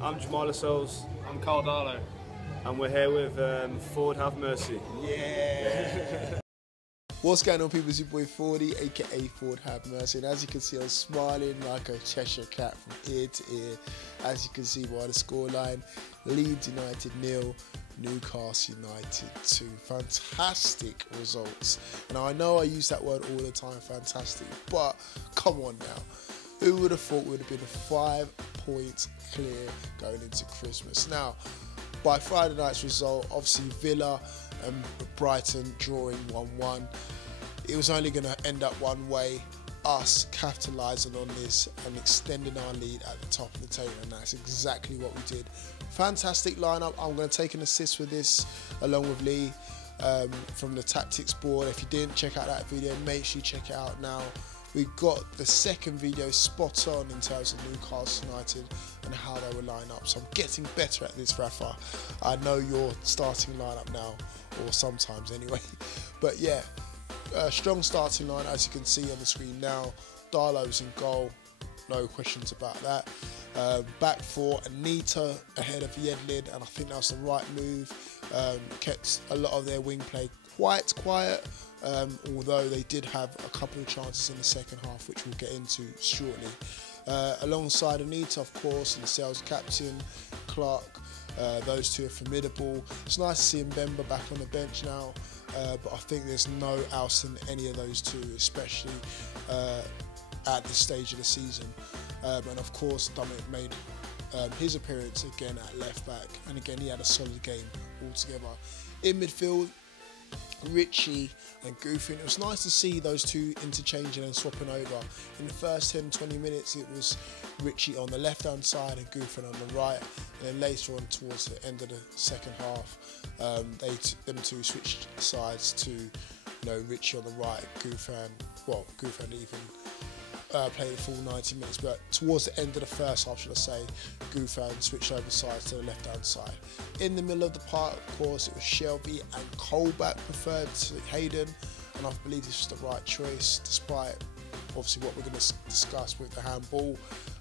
I'm Jamal Souls. I'm Carl Darlow. And we're here with Forde Have Mercy. Yeah! What's going on, people? It's your boy Forde, aka Forde Have Mercy. And as you can see, I'm smiling like a Cheshire cat from ear to ear. As you can see by the scoreline, Leeds United 0, Newcastle United 2. Fantastic results. And I know I use that word all the time, fantastic, but come on now. Who would have thought we would have been 5 points clear going into Christmas? Now, by Friday night's result, obviously Villa and Brighton drawing 1-1. It was only going to end up one way, us capitalising on this and extending our lead at the top of the table, and that's exactly what we did. Fantastic lineup. I'm going to take an assist with this along with Lee from the tactics board. If you didn't check out that video, make sure you check it out now. We got the second video spot on in terms of Newcastle United and how they were lined up. So I'm getting better at this, Rafa. I know your starting lineup now, or sometimes anyway. But yeah, strong starting line as you can see on the screen now. Darlow's in goal, no questions about that. Back four, Anita ahead of Elland, and I think that was the right move. Kept a lot of their wing play quite quiet. Although they did have a couple of chances in the second half, which we'll get into shortly. Alongside Anita, of course, and the sales captain, Clark, those two are formidable. It's nice to see Mbemba back on the bench now, but I think there's no ousting any of those two, especially at this stage of the season. And of course, Dominic made his appearance again at left back, and again he had a solid game altogether. In midfield, Richie and Goofy. It was nice to see those two interchanging and swapping over. In the first 10-20 minutes it was Richie on the left hand side and Goofy on the right, and then later on towards the end of the second half them two switched sides to Richie on the right, Goofy even played the full 90 minutes, but towards the end of the first half, should I say, Goofan switched over sides to the left hand side. In the middle of the park, of course, it was Shelby and Colback preferred to Hayden, and I believe this was the right choice, despite obviously what we're going to discuss with the handball.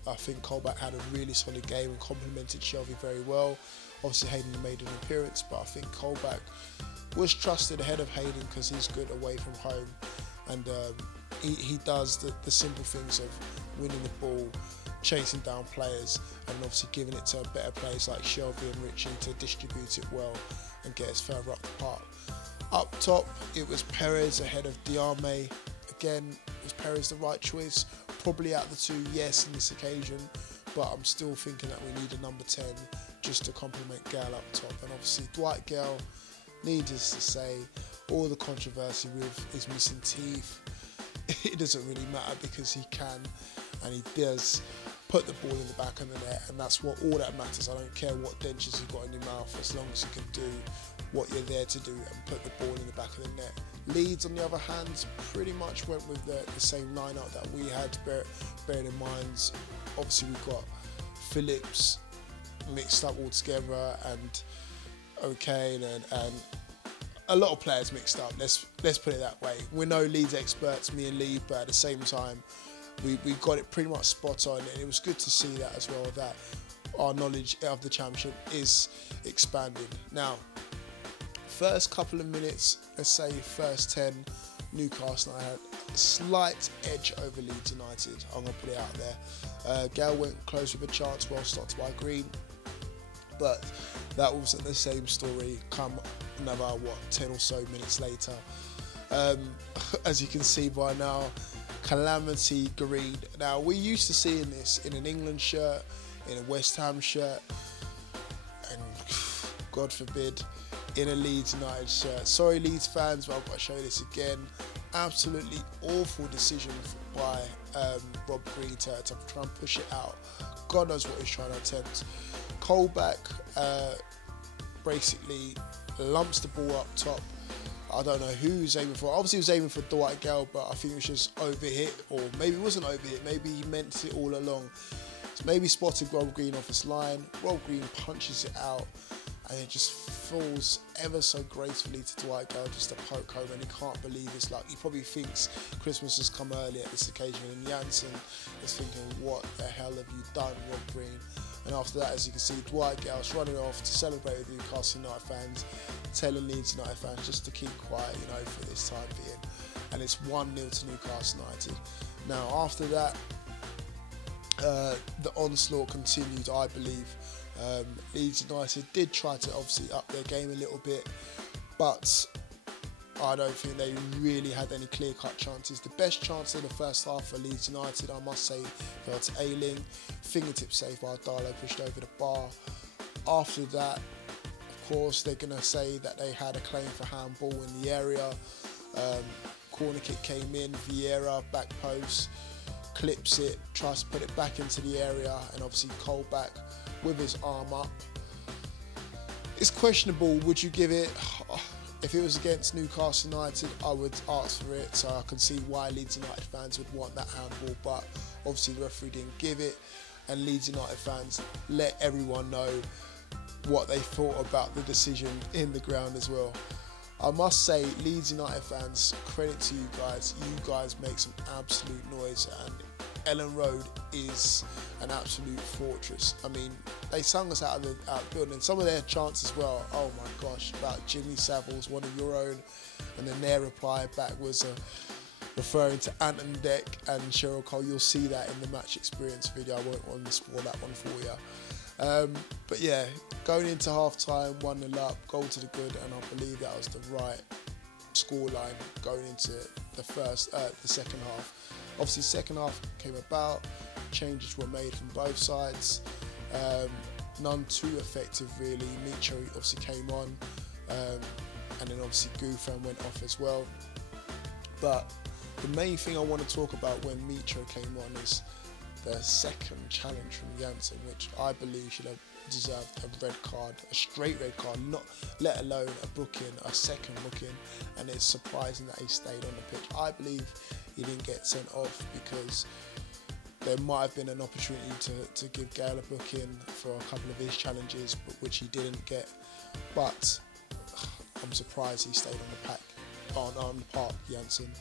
I think Colback had a really solid game and complemented Shelby very well. Obviously Hayden made an appearance, but I think Colback was trusted ahead of Hayden because he's good away from home, and he does the simple things of winning the ball, chasing down players, and obviously giving it to better players like Shelby and Richie to distribute it well and get us further up the park. Up top, it was Perez ahead of Diame. Again, was Perez the right choice? Probably out of the two, yes, in this occasion, but I'm still thinking that we need a number 10 just to complement Gayle up top. And obviously Dwight Gayle, needless to say, all the controversy with his missing teeth, it doesn't really matter because he can and he does put the ball in the back of the net, and that's all that matters. I don't care what dentures you've got in your mouth, as long as you can do what you're there to do and put the ball in the back of the net. Leeds, on the other hand, pretty much went with the same lineup that we had, bearing in mind, obviously we've got Phillips mixed up altogether and O'Kane and a lot of players mixed up, let's put it that way. We're no Leeds experts, me and Lee, but at the same time, we got it pretty much spot on, and it was good to see that as well, that our knowledge of the championship is expanding. Now, first couple of minutes, let's say first 10, Newcastle had a slight edge over Leeds United, I'm going to put it out there. Gayle went close with a chance, well stopped by Green, but that wasn't the same story come another 10 or so minutes later. As you can see by now, Calamity Green. Now, we're used to seeing this in an England shirt, in a West Ham shirt, and God forbid, in a Leeds United shirt. Sorry Leeds fans, but I've got to show you this again. Absolutely awful decision by Rob Green to try and push it out. God knows what he's trying to attempt. Colback basically lumps the ball up top. I don't know who he was aiming for. Obviously he was aiming for Dwight Gayle, but I think it was just overhit, or maybe it wasn't overhit, maybe he meant it all along. So maybe spotted Rob Green off his line. Rob Green punches it out, and it just falls ever so gracefully to Dwight Gayle just to poke home, and he can't believe his luck. He probably thinks Christmas has come early at this occasion, and Janssen is thinking, what the hell have you done, Rob Green? And after that, as you can see, Dwight Gayle's running off to celebrate with Newcastle United fans, telling Leeds United fans just to keep quiet, you know, for this time being. And it's 1-0 to Newcastle United. Now, after that, the onslaught continued, I believe. Leeds United did try to obviously up their game a little bit, but I don't think they really had any clear-cut chances. The best chance in the first half for Leeds United, I must say, fell to Ayling. Fingertip save by Darlow, pushed over the bar. After that, of course, they're going to say that they had a claim for handball in the area. Corner kick came in, Vieira, back post, clips it, tries to put it back into the area, and obviously Colback with his arm up. It's questionable. Would you give it? If it was against Newcastle United, I would ask for it, so I can see why Leeds United fans would want that handball, but obviously the referee didn't give it, and Leeds United fans let everyone know what they thought about the decision in the ground as well. I must say, Leeds United fans, credit to you guys. You guys make some absolute noise, and Elland Road is an absolute fortress. I mean, they sung us out of the building. Some of their chants as well, oh my gosh, about Jimmy Savile's one of your own, and then their reply back was referring to Anton Deck and Cheryl Cole. You'll see that in the match experience video. I won't want to spoil that one for you. But yeah, going into half-time, 1-0 up, goal to the good, and I believe that was the right scoreline going into the second half. Obviously, second half came about, changes were made from both sides, none too effective really. Micho obviously came on, and then obviously Gouffin went off as well. But the main thing I want to talk about when Micho came on is the second challenge from Janssen, which I believe should have deserved a red card, a straight red card, not let alone a booking, a second booking, and it's surprising that he stayed on the pitch. I believe he didn't get sent off because there might have been an opportunity to give Gayle a booking for a couple of his challenges, which he didn't get. But I'm surprised he stayed on the park, Janssen.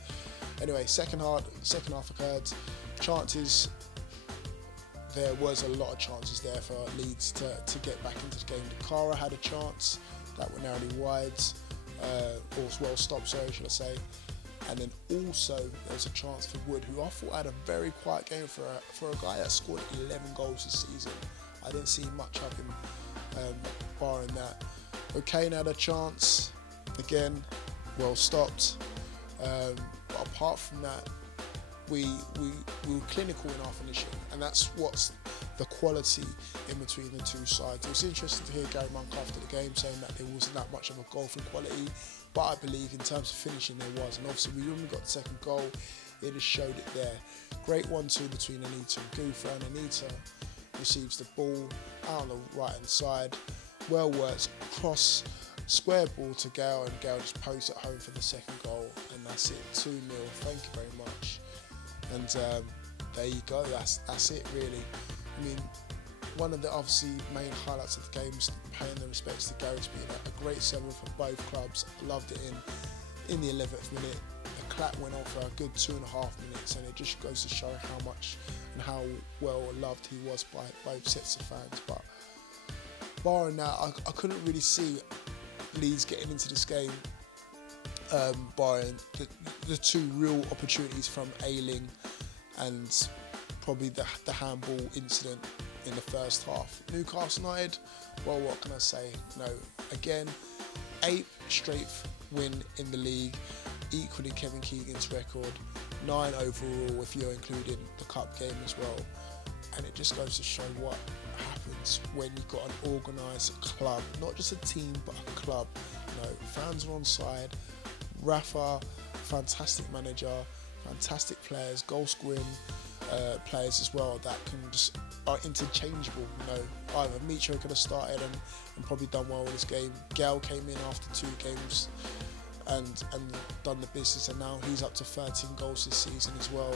Anyway, second half occurred. Chances. There was a lot of chances there for Leeds to get back into the game. Dakara had a chance that were narrowly wide, or well stopped, sorry, should I say. And then also there was a chance for Wood, who I thought had a very quiet game for a guy that scored 11 goals this season. I didn't see much of him, barring that. O'Kane had a chance, again, well stopped. But apart from that, we were clinical in our finishing, and that's what's the quality in between the two sides. It was interesting to hear Gary Monk after the game saying that there wasn't that much of a goal for quality, but I believe in terms of finishing there was, and obviously we only got the second goal, it just showed it there. Great 1-2 between Anita and Gouffin. Anita receives the ball out on the right hand side, well worked, cross, square ball to Gayle, and Gayle just posts it home for the second goal, and that's it, 2-0, thank you very much. And there you go, that's it really. I mean, one of the obviously main highlights of the game is paying the respects to Gareth, being a great server for both clubs. Loved it in the 11th minute. The clap went on for a good 2.5 minutes, and it just goes to show how much and how well loved he was by both sets of fans. But barring that, I couldn't really see Leeds getting into this game, barring the two real opportunities from Ayling and probably the handball incident in the first half. Newcastle United, well, what can I say? No, again, 8th straight win in the league, equaling Kevin Keegan's record, 9 overall if you're including the cup game as well. And it just goes to show what happens when you've got an organised club, not just a team but a club. You know, fans are on side. Rafa, fantastic manager, fantastic players, goal scoring players as well that can just are interchangeable. You know, either Micho could have started and probably done well in this game. Gayle came in after 2 games and done the business, and now he's up to 13 goals this season as well.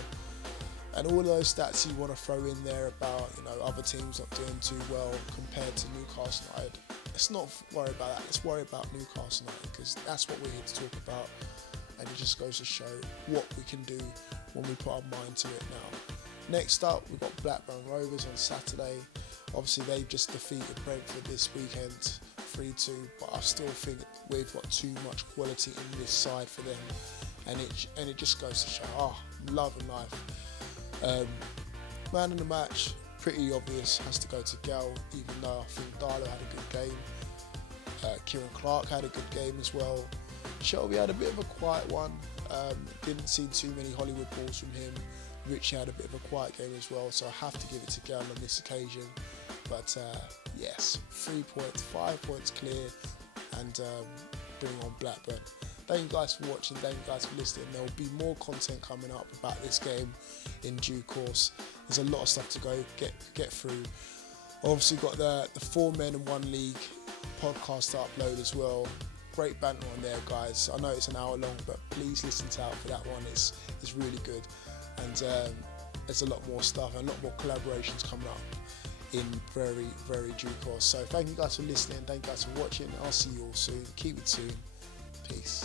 And all those stats you want to throw in there about, you know, other teams not doing too well compared to Newcastle United. Let's not worry about that. Let's worry about Newcastle United, because that's what we're here to talk about. And it just goes to show what we can do when we put our mind to it now. Next up, we've got Blackburn Rovers on Saturday. Obviously, they've just defeated Brentford this weekend, 3-2, but I still think we've got too much quality in this side for them, and it just goes to show, love and life. Man of the match, pretty obvious, has to go to Gayle, even though I think Darlow had a good game. Kieran Clark had a good game as well. Shelby had a bit of a quiet one. Didn't see too many Hollywood balls from him. Richie had a bit of a quiet game as well, so I have to give it to Gayle on this occasion. But yes, 3 points, 5 points clear, and bring on Blackburn. Thank you guys for watching, thank you guys for listening. There will be more content coming up about this game in due course. There's a lot of stuff to go get through. Obviously got the 4 Men in 1 League podcast to upload as well. Great banter on there, guys. I know it's an hour long, but please listen out for that one. It's really good, and there's a lot more stuff and a lot more collaborations coming up in very, very due course. So thank you guys for listening, thank you guys for watching. I'll see you all soon. Keep it tuned. Peace.